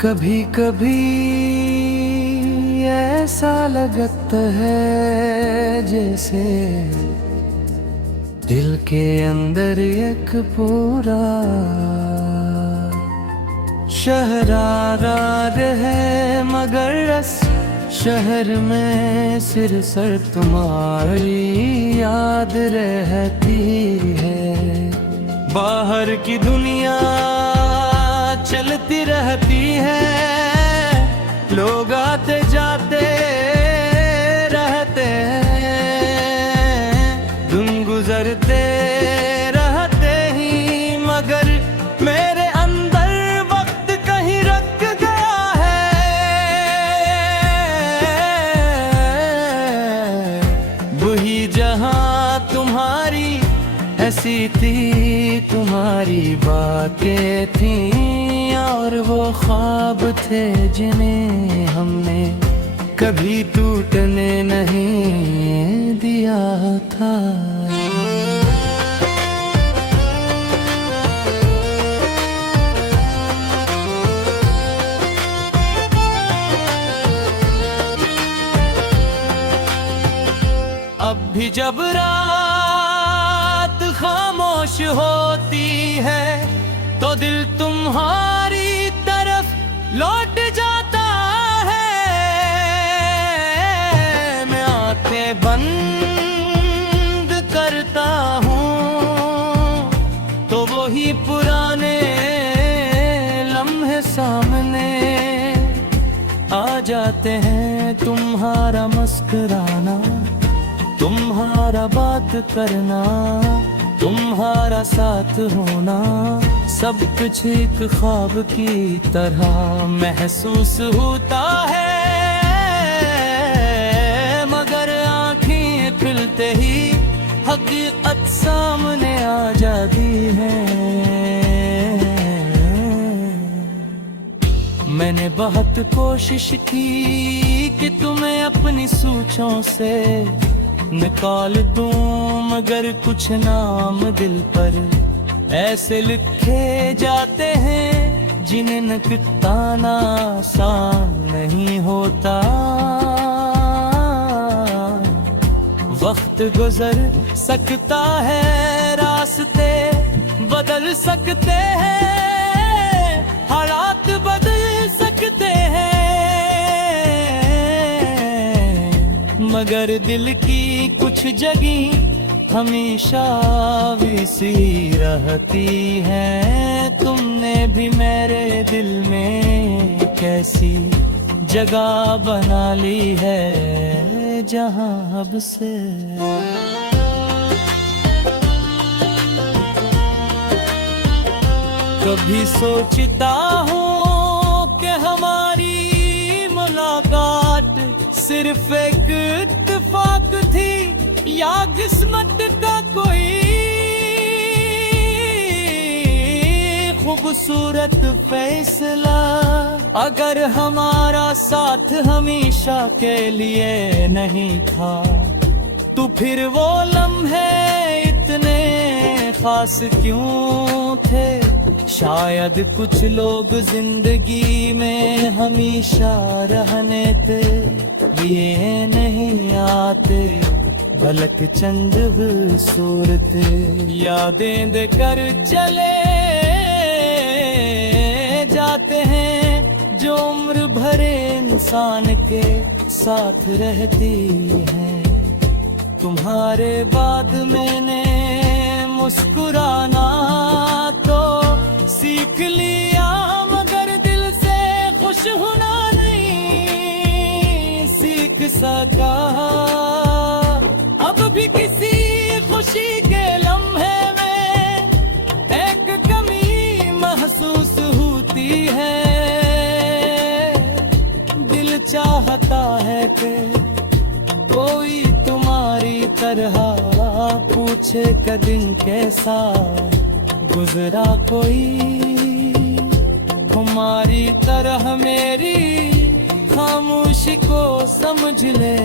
कभी कभी ऐसा लगता है जैसे दिल के अंदर एक पूरा शहरारा है, मगर शहर में सिर तुम्हारी याद रहती है। बाहर की दुनिया चलती रहती है, लोग आते जाते रहते हैं, दिन गुजरते रहते ही, मगर मेरे अंदर वक्त कहीं रख गया है। वही जहां तुम्हारी ऐसी थी, तुम्हारी बातें थी और वो ख्वाब थे जिन्हें हमने कभी टूटने नहीं दिया था। अब भी जब रात खामोश होती है तो दिल तुम्हारी तरफ लौट जाता है। मैं आंखें बंद करता हूँ तो वही पुराने लम्हे सामने आ जाते हैं। तुम्हारा मुस्कुराना, तुम्हारा बात करना, तुम्हारा साथ होना, सब कुछ एक ख्वाब की तरह महसूस होता है। मगर आँखें खुलते ही हकीकत सामने आ जाती है। मैंने बहुत कोशिश की कि तुम्हें अपनी सोचों से निकाल दूं, मगर कुछ नाम दिल पर ऐसे लिखे जाते हैं जिन्हें नकताना आसान नहीं होता। वक्त गुजर सकता है, रास्ते बदल सकते हैं, हालात बदल सकते हैं, मगर दिल की कुछ जगह हमेशा वैसी रहती है। तुमने भी मेरे दिल में कैसी जगह बना ली है जहां अब से कभी सोचता हूँ कि हमारी मुलाकात सिर्फ एक इत्तेफाक थी या किस्मत का कोई खूबसूरत फैसला। अगर हमारा साथ हमेशा के लिए नहीं था तो फिर वो लम्हे इतने खास क्यों थे। शायद कुछ लोग जिंदगी में हमेशा रहने के लिए नहीं आते, भलक चंद सूरत यादें देकर चले जाते हैं जो उम्र भरे इंसान के साथ रहती हैं। तुम्हारे बाद मैंने मुस्कुराना तो सीख लिया, मगर दिल से खुश होना नहीं सीख सका। अब भी किसी खुशी के लम्हे में एक कमी महसूस होती है। दिल चाहता है कि कोई तुम्हारी तरह पूछे कि दिन कैसा गुजरा, कोई हमारी तरह मेरी खामोशी को समझ ले,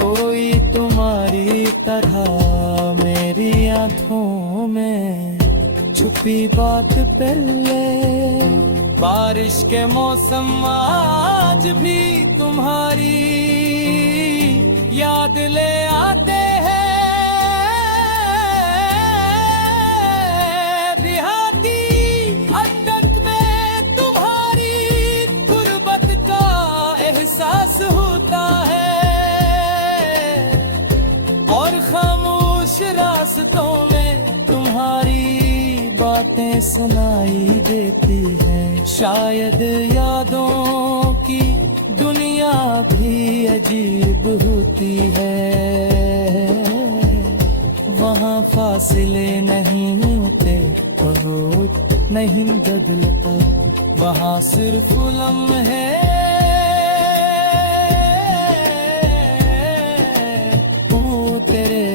कोई तुम्हारी तरह मेरी आंखों में छुपी बात पे ले। बारिश के मौसम आज भी तुम्हारी याद ले आते हैं। देहाती अदत में तुम्हारी गुर्बत का एहसास होता है और खामोश रास्तों में तुम्हारी बातें सुनाई देती हैं। शायद यादों की दुनिया भी अजीब होती है, वहाँ फासले नहीं होते, वक्त नहीं बदलता, वहाँ सिर्फ लम्हे वो तेरे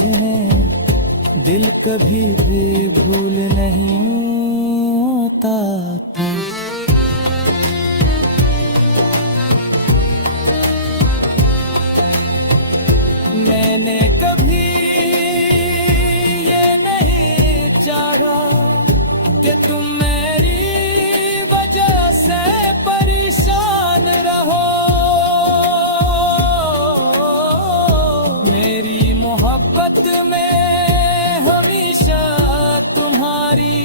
जिन्हें दिल कभी भी भूल नहीं होता। मैंने कभी ये नहीं चाहा कि तुम मेरी वजह से परेशान रहो। मेरी मोहब्बत में हमेशा तुम्हारी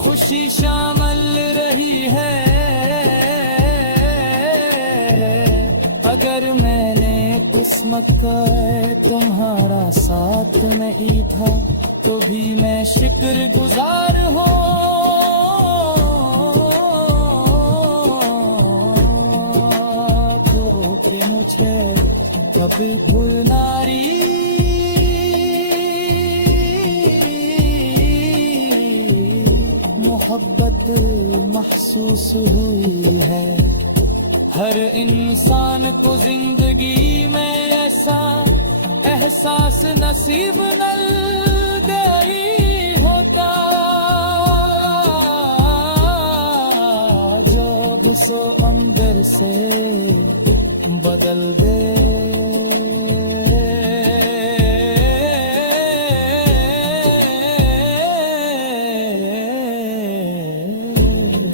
खुशी शामिल रही है। अगर मैंने किस्मत का तुम्हारा साथ नहीं था तो भी मैं शुक्रगुजार हूँ कि मुझे कभी भूलना मोहब्बत महसूस हुई है। हर इंसान को जिंदगी में ऐसा एहसास नसीब नहीं होता जब सो अंदर से बदल दे।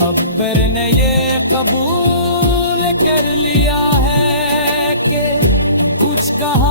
अकबर ने ये कबूल कर लिया है कि कुछ कहा